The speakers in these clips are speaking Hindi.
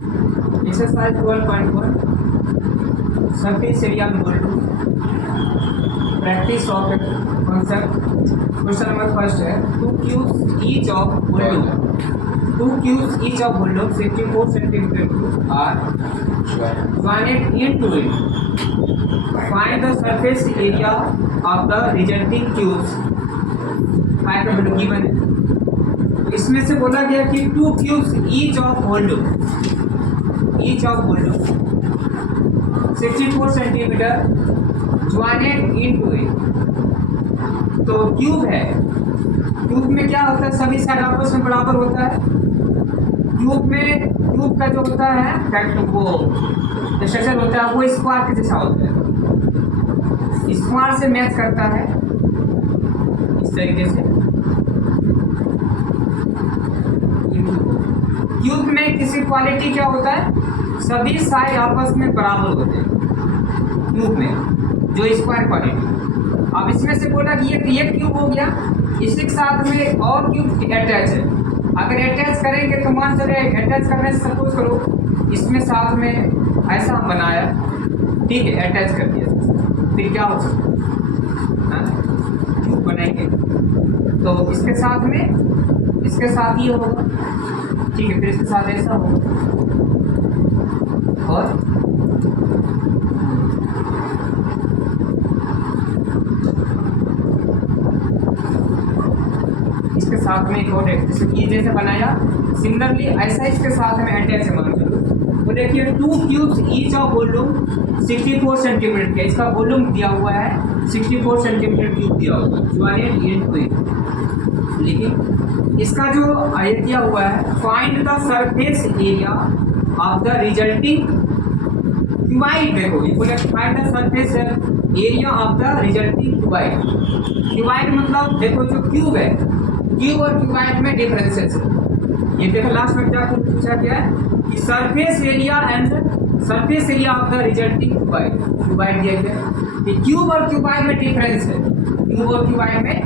Exercise 12.1 surface area equal to practice of concept. Question number first है two cubes each of volume 64 centimetre are joined into it. Find the surface area of the resulting cubes. Find the value given है। इसमें से बोला गया कि to cubes each of volume 64 centimetre joint into it. तो क्यूब है, क्यूब में क्या होता है, सभी साइड आपस में बराबर होता है। क्यूब का जो होता है वो स्ट्रक्चर होता है वो स्क्वायर के जैसा होता है, स्क्वायर से मैच करता है इस तरीके से। क्यूब में किसी क्वालिटी क्या होता है, सभी साइड आपस में बराबर होते हैं क्यूब में, जो स्क्वायर क्वालिटी। अब इसमें से बोला कि ये क्यूब हो गया, इसी के साथ में और क्यूब अटैच है। अगर अटैच करेंगे तो मान चले अटैच करने से सपोज करो इसमें साथ में ऐसा हम बनाया, ठीक है, अटैच कर दिया, फिर क्या हो सकता है, क्यूब बनाएंगे तो इसके साथ ये होगा, ठीक है, फिर इसके साथ ऐसा होगा और इसके साथ में एक और जैसे बनाया सिमिलरली ऐसा इसके साथ में अटैच है। मान चलो तो देखिए to cubes each of volume 64 centimetre का, इसका वॉल्यूम दिया हुआ है 64 सेंटीमीटर क्यूब दिया हुआ है ज्वाइंट इनटू इट। लेकिन इसका जो ये दिया हुआ है find the surface area of the resulting cuboid. देखो ये बोले find the surface area of the resulting cuboid. Cuboid मतलब देखो जो क्यूब है, क्यूब और क्यूबाइड में डिफरेंसेस है। ये देखो लास्ट में क्या पूछा गया है कि surface area of the resulting cuboid दिया गया कि क्यूब और क्यूबाइड में डिफरेंस है, क्यूब और क्यूबाइड में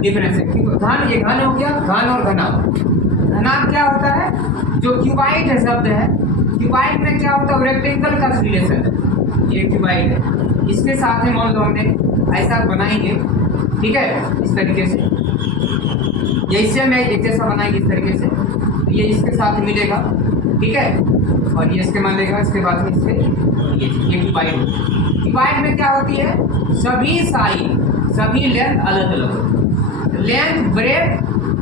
डिफरेंस है। घन, ये घन हो गया, घन और घनाभ। घनाभ क्या होता है, जो क्यूबाइड है शब्द है, क्यूबाइड में क्या होता है, रेक्टेंगल का रिलेशन है, ये क्यूबाइड है। इसके साथ में मान लो हमने ऐसा बनाएंगे, ठीक है, इस तरीके से, ये इससे मैं एक जैसा बनाएंगे इस तरीके से, ये इसके साथ मिलेगा, ठीक है, और ये इसके मान लेगा, इसके बाद में इससे ये क्यूबाइड में क्या होती है, सभी साइड सभी लेंथ अलग अलग, लेंथ ब्रेथ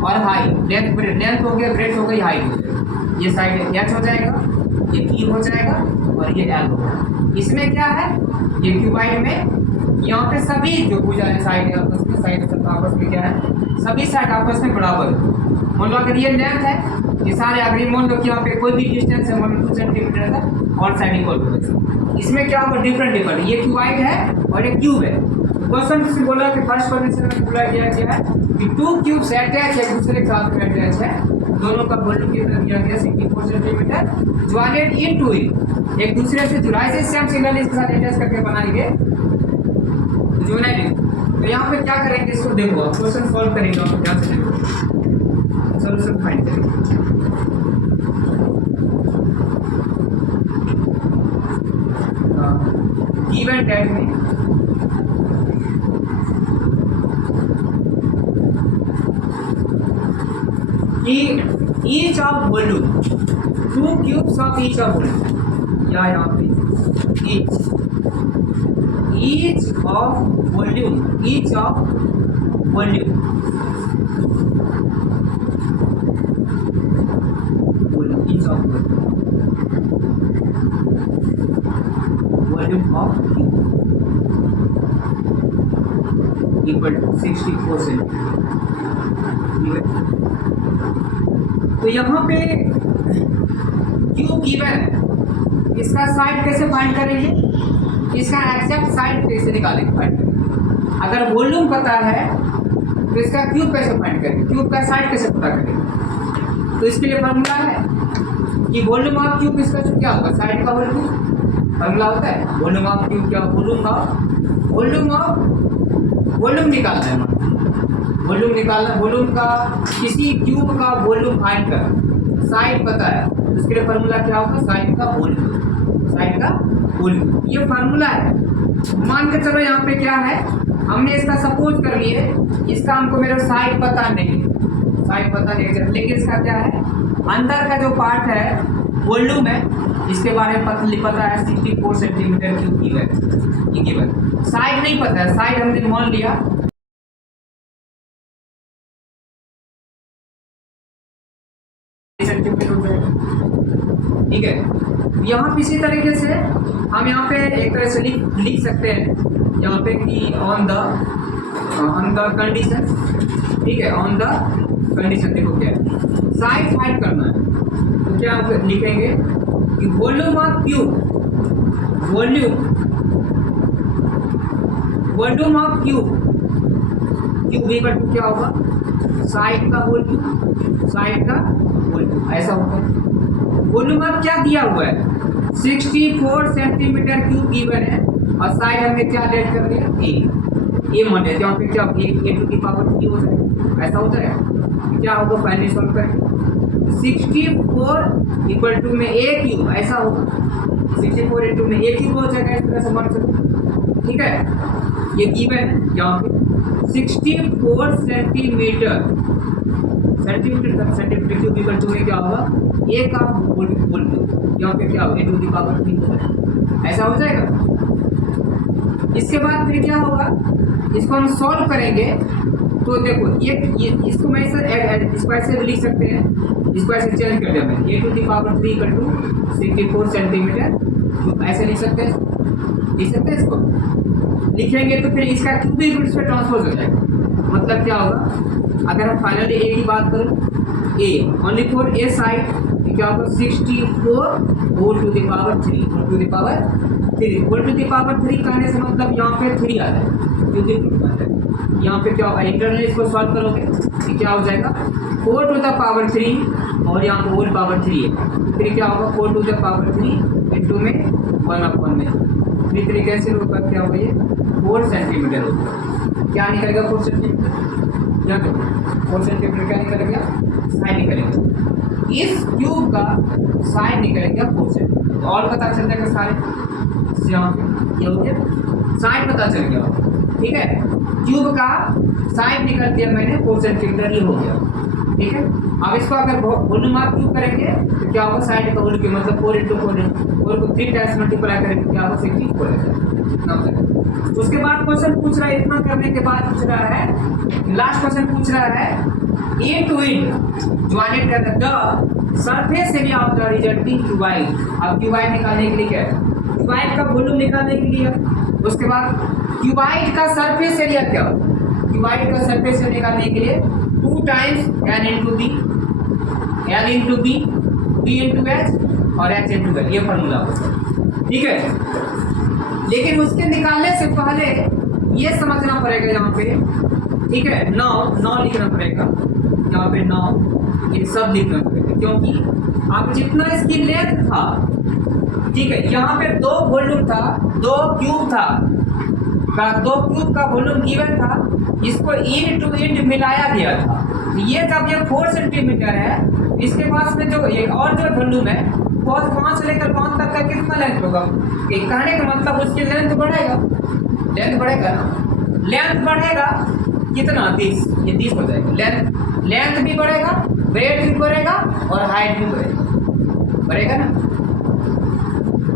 और हाइट। लेंथ हो गया, ब्रेथ हो गई, हाइट हो गई। ये साइड एच हो जाएगा, ये पी हो जाएगा और ये एल होगा। इसमें क्या है, ये क्यूबाइड में यहाँ पे सभी जो पूजा है साइड आपस में, साइड आपस में क्या है, सभी साइड आपस में बराबर। मान लो अगर ये लेंथ है, ये सारे अगर मान लो कि यहाँ पे कोई भी डिस्टेंस है, मान लो 2 सेंटीमीटर है और साइड इक्वल हो, इसमें क्या होगा, डिफरेंट ये क्यूबाइड है और ये क्यूब है। क्वेश्चन से बोला कि फर्स्ट कंडीशन में बोला गया है कि टू क्यूब्स अटैच है, दूसरे के साथ में अटैच है, दोनों का वॉल्यूम कितना दिया गया 64 सेंटीमीटर ज्वाइंट इनटू इट, एक दूसरे से जुड़ा है, सेम सिग्नल इसके साथ अटैच करके बनाएंगे जो बनाएंगे। तो यहाँ पे क्या करेंगे, इसको देखो क्वेश्चन सॉल्व करेंगे, आप ध्यान से देखो, सॉल्यूशन फाइंड करेंगे। गिवन दैट में each of volume, two cubes of each of volume, या यहाँ पे each of volume each of volume of cube equal to 64 centimetre. तो यहाँ पे क्यूब गिवन है, इसका साइड कैसे फाइंड करेंगे, इसका एग्जैक्ट साइड कैसे निकालेंगे, फाइंड करेंगे। अगर वॉल्यूम पता है तो इसका क्यूब कैसे फाइंड करेंगे, क्यूब का साइड कैसे पता करेंगे। तो इसके लिए फार्मूला है कि वॉल्यूम ऑफ क्यूब इसका क्या होगा, साइड का वॉल्यूम फार्मूला होता है। वॉल्यूम ऑफ क्यूब क्या, वॉल्यूम निकालना है, वॉल्यूम निकालना, वॉल्यूम का किसी क्यूब का वॉल्यूम फाइंड करना, साइड पता है उसके लिए फार्मूला क्या होगा, साइड का होल क्यूब, साइड का होल क्यूब, ये फार्मूला है। मान के चलो यहाँ पे क्या है, हमने इसका सपोज कर लिए, इसका हमको मेरा साइड पता नहीं, साइड पता नहीं है, लेकिन इसका क्या है, अंदर का जो पार्ट है वॉल्यूम है, इसके बारे में पता है 64 सेंटीमीटर क्यूब गिवन। साइड नहीं पता है, साइड हमने मान लिया ठीक है। यहाँ इसी तरीके से हम यहाँ पे एक तरह से लिख सकते हैं यहाँ पे कि ऑन द कंडीशन, ठीक है, ऑन द कंडीशन। देखो क्या है, साइड फाइंड करना है, तो क्या लिखेंगे कि volume of cube, volume of cube equal to क्या होगा, साइड का होल क्यूब, साइड का होल क्यूब, ऐसा होता है। वॉल्यूम ऑफ क्या दिया हुआ है, 64 सेंटीमीटर क्यूब गिवन है, और साइड हमने क्या लेट कर दिया, ए मान लेते हैं, फिर क्या ए टू दी पावर 3 हो जाएगा, ऐसा हो जाएगा। क्या होगा, फाइनली सॉल्व करेंगे, 64 इक्वल टू में ए क्यूब, ऐसा होगा 64 इंटू में ए क्यूब हो जाएगा, इस तरह से मान सकते, ठीक है। ये गिवन है यहाँ पे 64 सेंटीमीटर क्यूब इक्वल टू में क्या होगा, ए का होल यहाँ पे क्या होगा, ए टू दी पावर 3, ऐसा हो जाएगा। इसके बाद फिर क्या होगा, इसको हम सॉल्व करेंगे, तो देखो ये इसको मैं इसको ऐसे भी लिख सकते हैं, इसको ऐसे चेंज कर दिया मैंने, a to the power 3 equal to 64 centimetre, ऐसे लिख सकते हैं इसको लिखेंगे, तो फिर इसका क्यूब भी रूट से ट्रांसफर हो जाएगा। मतलब क्या होगा, अगर हम फाइनली ए की बात करें, A only for A side, क्या होगा 64 whole to the power 3, whole to the power 3, whole to the power 3 कहने से मतलब यहाँ पे 3 आ जाए, क्योंकि यहाँ पे क्या होगा, इंटरनली इसको सॉल्व करोगे तो क्या हो जाएगा, 4 टू द पावर 3, और यहाँ पे होल पावर 3 है, फिर क्या होगा 4 टू द पावर 3 इंटू में 1/1 में, इस तरीके से होगा क्या होगा, ये 4 सेंटीमीटर होगा। क्या निकलेगा 4 सेंटीमीटर, यहाँ पे 4 सेंटीमीटर क्या निकलेगा, साइड निकलेगा, इस क्यूब का साइड निकलेगा 4 सेंटीमीटर, तो और पता चल जाएगा सारे, यहाँ पे ये हो गया साइड पता चल गया, ठीक है। क्यूब का साइड निकल दिया मैंने 4 सेंटीमीटर, ये हो गया, ठीक है। अब इसको अगर वॉल्यूम ऑफ क्यूब करेंगे तो क्या होगा, साइड का होल क्यूब मतलब 4 इंटू 4 को 3 टाइम्स मल्टीप्लाई करेंगे, क्या होगा 64। उसके बाद क्वेश्चन पूछ रहा है, इतना करने के बाद पूछ रहा है, लास्ट क्वेश्चन पूछ रहा है, ए टू इंट ज्वाइंट कर the surface area of the resulting cuboid. अब क्यूबाइड निकालने के लिए क्या है, क्यूबाइड का वॉल्यूम निकालने के लिए, उसके बाद क्यूबाइड का सरफेस एरिया क्या, क्यूबाइड का सरफेस एरिया निकालने के लिए 2 times n into B, l into B, b into h और h इंटू l, ये फॉर्मूला होगा, ठीक है। लेकिन उसके निकालने से पहले ये समझना पड़ेगा यहाँ पे, ठीक है, नौ लिखना पड़ेगा यहाँ पे, ये सब लिखना पड़ेगा, क्योंकि अब जितना इसकी लेंथ था, ठीक है, यहाँ पे 2 वॉल्यूम था, 2 क्यूब था, 2 क्यूब का वॉल्यूम गिवन था, इसको इन टू इंड मिलाया गया था। ये जब ये 4 सेंटीमीटर है, इसके पास में जो एक और जो वॉल्यूम है, बहुत 5 से लेकर 5 तक का कितना लेंथ होगा, एक कहने का मतलब उसकी लेंथ बढ़ेगा, लेंथ बढ़ेगा ना, लेंथ बढ़ेगा कितना 30, ये 30 हो जाएगा, लेंथ भी बढ़ेगा, ब्रेथ भी बढ़ेगा और हाइट भी बढ़ेगा ना,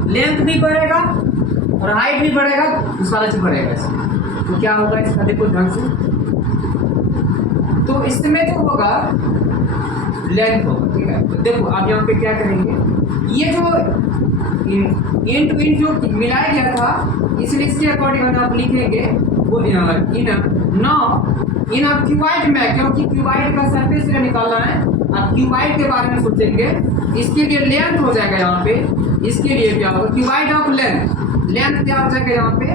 लेंथ भी बढ़ेगा और हाइट भी बढ़ेगा, उस वाला से बढ़ेगा इसमें, तो क्या होगा इसका देखो ध्यान से, तो इसमें जो होगा लेंथ होगा, ठीक है। तो देखो आप यहाँ पे क्या करेंगे, ये जो इन टू इन जो मिलाया गया था, इसलिए इसके अकॉर्डिंग आप लिखेंगे वो इन क्यूबाइड में, क्योंकि क्यूबाइड का सरफेस एरिया निकालना है, आप क्यूबाइड के बारे में सोचेंगे, इसके लिए लेंथ हो जाएगा यहाँ पे, इसके लिए क्या होगा क्यूबाइड ऑफ लेंथ क्या हो जाएगा यहाँ पे,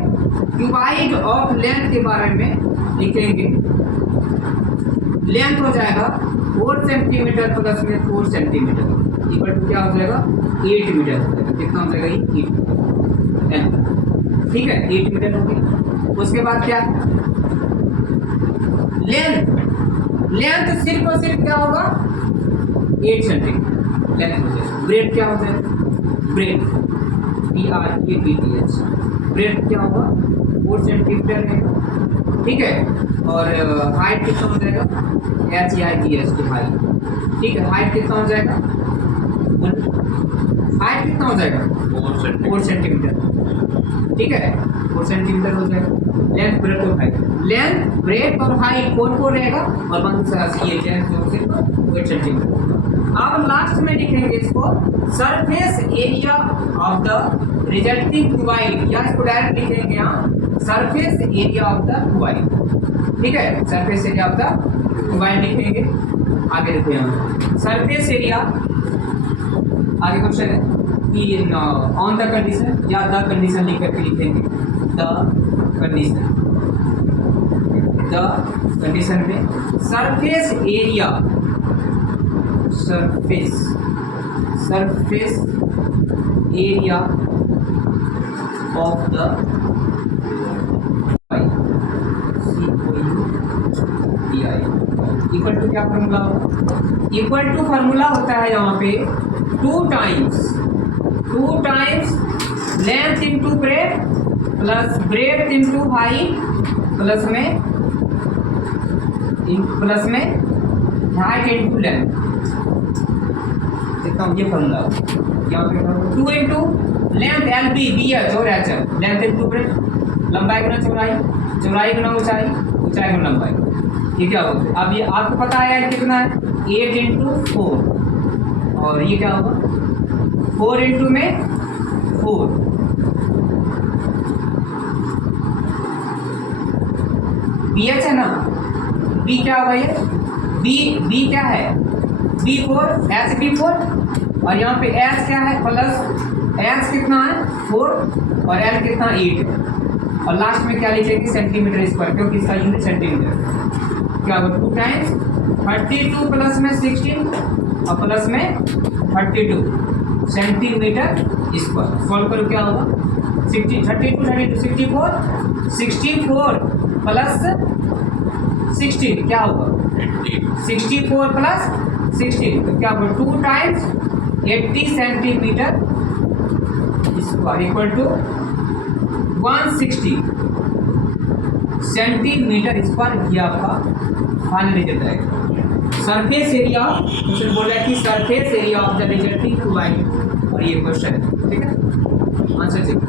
क्यूबाइड ऑफ लेंथ के बारे में लिखेंगे, लेंथ हो जाएगा 4 सेंटीमीटर प्लस में 4 सेंटीमीटर इक्वल टू क्या हो जाएगा 8 मीटर हो जाएगा, कितना हो जाएगा 8, ठीक है, 8 मीटर हो गया। उसके बाद क्या, लेंथ सिर्फ और सिर्फ क्या होगा 8 सेंटीमीटर, लेंथ हो जाएगा। ब्रेड क्या हो जाएगा? ब्रेड BREADH, ब्रेड क्या होगा? 4 सेंटीमीटर रहेगा, ठीक है। और हाइट कितना हो जाएगा? HEIGHT हाइट, ठीक है। हाइट कितना हो जाएगा? हाइट कितना हो जाएगा? 4 सेंटीमीटर, ठीक है, 4 सेंटीमीटर हो जाएगा। लेंथ ब्रेथ और हाइट, लेंथ ब्रेथ और हाइट कौन कौन रहेगा? और वन से ये लेंथ जो है 8 सेंटीमीटर। अब लास्ट में लिखेंगे इसको surface area of the resulting cuboid, या इसको डायरेक्ट लिखेंगे यहाँ surface area of the cuboid, ठीक है। Surface area of the cuboid लिखेंगे। आगे देखो यहाँ सरफेस एरिया, आगे क्वेश्चन है कि ऑन द कंडीशन या द कंडीशन लिख करके लिखेंगे। द कंडीशन में surface area, surface area of the equal to क्या फॉर्मूला होगा? इक्वल टू फॉर्मूला होता है यहाँ पे 2 times length into breadth plus breadth into height plus में हाइट इंटू लेंथ। देखता हूँ ये फॉर्मूला यहाँ पे 2 इंटू लेंथ LB BH और HL, लेंथ इंटू ब्रेड, लंबाई गुना चौड़ाई, चौड़ाई गुना ऊंचाई, ऊंचाई गुना लंबाई, ये क्या होगा? अब ये आपको पता है कितना है? 8 इंटू 4, और ये क्या होगा? 4 इंटू में 4, BH है ना, B क्या होगा? ये B क्या है? B4, HB4, और यहाँ पे H क्या है? प्लस H कितना है? 4, और L कितना? 8 है। और लास्ट में क्या लिखेंगे? सेंटीमीटर स्क्वायर, क्योंकि इसका यूनिट सेंटीमीटर। क्या होगा? 2 टाइम्स 32 प्लस में 16 और प्लस में 32 सेंटीमीटर स्क्वायर। सॉल्व करो क्या होगा? 64 प्लस 16 क्या होगा? 64 प्लस 16 तो क्या होगा? 2 times 80 centimetre square equal to 160 centimetre square. ये आपका फाइनल रिजल्ट आएगा। सरफेस एरिया क्वेश्चन बोल रहा है कि surface area of the resulting cuboid, और ये क्वेश्चन है, ठीक है। Answer check.